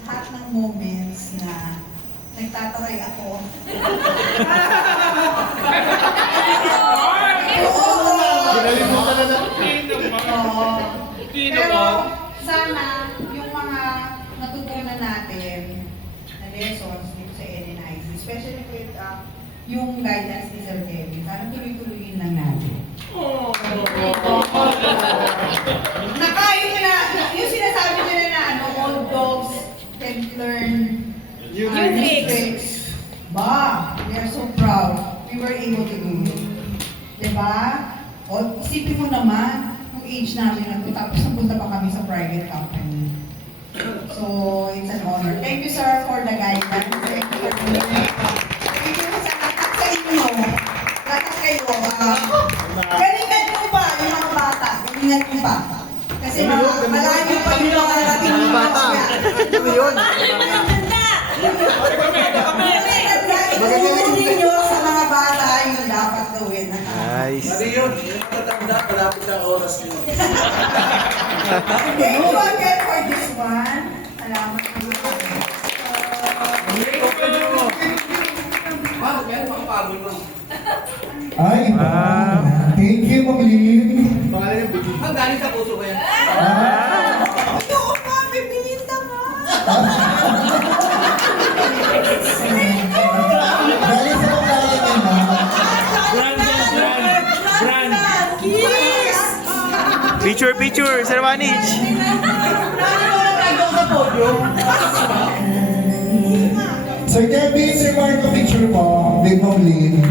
lahat ng moments na nagtataray ako. Kinalimutan na lang. Pero sana yung mga natutunan natin na lessons dito sa NNIC, especially with yung guidance ni Sir Kevin, sana tuloy-tuloyin lang natin. Na kahit na, yung sinasabi nila na old dogs can learn new tricks. Ba, we are so proud. We were able to do it. Diba? O, isipin mo naman, yung age namin na to, tapos napunta pa kami sa private company. So, it's an honor. Thank you, sir, for the guidance. Thank you for doing it. Thank you sa lahat sa inyo. Lahat kayo. Galingan mo pa yung mga bata. Galingan mo pa. Kasi malayo pa yung mga narating yung bata. Ano yun? Itulong ninyo sa mga bata yung dapat gawin. Nice. Mali yun, yung matatanda, malapit ang oras nyo. Thank you again for this one. Salamat po. Ay, thank you, Ma'am Lynn. Pangalan yung bigyan. Ang galing sa puso ko yan. Oo pa, bibinita mo. Galing sa pagkain niya, Brand. Kiss! Picture, Sir Manich. Sir Kevin, Sir Marco, picture mo with Ma'am Lynn.